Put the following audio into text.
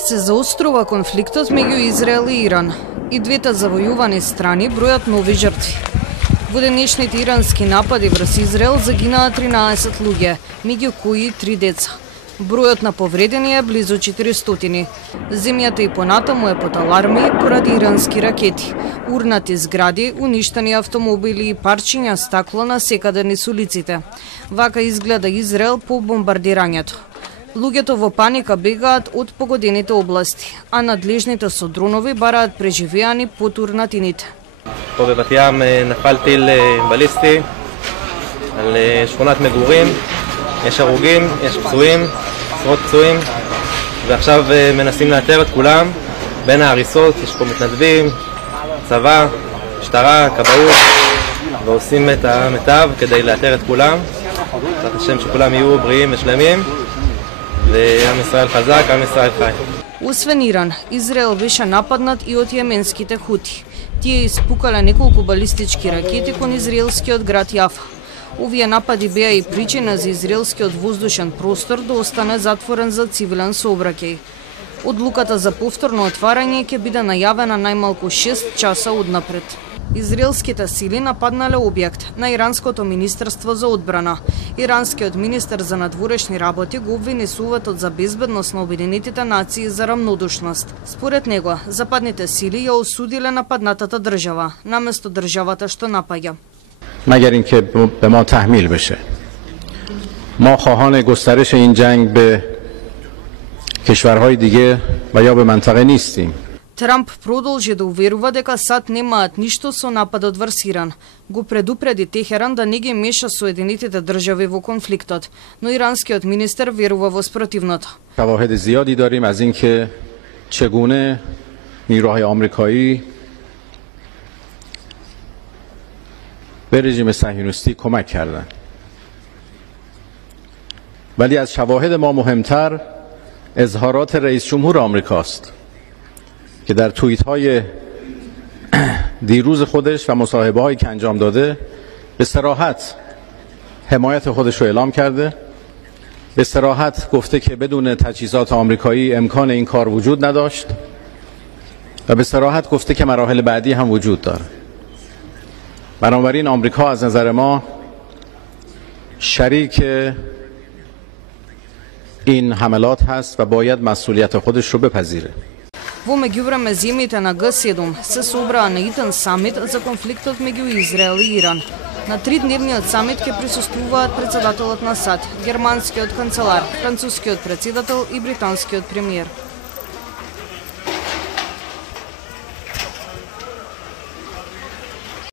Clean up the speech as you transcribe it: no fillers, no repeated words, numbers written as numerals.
Се заострува конфликтот меѓу Израел и Иран. И двете завојувани страни бројат нови жртви. Во денешните ирански напади врз Израел загинаа 13 луѓе, меѓу кои 3 деца. Бројот на повредени е близу 400. Земјата и понатаму е под аларми поради ирански ракети, урнати згради, уништени автомобили и парчиња стакло насекаде низ улиците. Вака изгледа Израел по бомбардирањето. Луѓето во паника бегаат од погодените области, а надлежните со дронови бараат преживеани под урнатините. פה בבת ים נפל טיל בליסטי על שכונת מגורים, יש הרוגים, יש פצועים, עשרות פצועים, ועכשיו מנסים לאתר את כולם בין ההריסות. יש פה מתנדבים, צבא, משטרה, כבאות, ועושים את המיטב כדי לאתר את כולם. בעזרת השם שכולם יהיו בריאים ושלמים, ועם ישראל חזק, עם ישראל חי. Освен Иран, Израел беше нападнат и од јеменските хути. Тие испукале неколку балистички ракети кон израелскиот град Јафа. Овие напади беа и причина за израелскиот воздушен простор да остане затворен за цивилен сообраќај. Одлуката за повторно отварање ќе биде најавена најмалку 6 часа однапред. Израелските сили нападнале објект на Иранското министерство за одбрана. Иранскиот министер за надворешни работи го обвини Советот за безбедност на Обединетите нации за рамнодушност. Според него, западните сили ја осудиле нападнатата држава, наместо државата што напаѓа. مگر اینکه به ما تحمیل بشه. ما خواهان گسترش این جنگ به کشورهای دیگه و یا به منطقه نیستیم. Трамп продолжи да уверува дека САД немаат ништо со нападот врз Иран. Го предупреди Техеран да не ги меша Соединетите држави во конфликтот, но иранскиот министер верува во спротивното. شواهد زیادی داریم از اینکه چگونه نیروهای آمریکایی به رژیم صهیونیستی کمک کردند. ولی از شواهد ما مهمتر اظهارات رئیس جمهور آمریکاست که در توییت های دیروز خودش و مصاحبه هایی که انجام داده به صراحت حمایت خودش رو اعلام کرده. به صراحت گفته که بدون تجهیزات آمریکایی امکان این کار وجود نداشت و به صراحت گفته که مراحل بعدی هم وجود داره. بنابراین آمریکا از نظر ما شریک این حملات هست و باید مسئولیت خودش رو بپذیره. Во меѓувреме земјите на Г7 се собраа на итен самит за конфликтот меѓу Израел и Иран. На 3-дневниот самит ќе присуствуваат председателот на САД, германскиот канцелар, францускиот председател и британскиот премиер.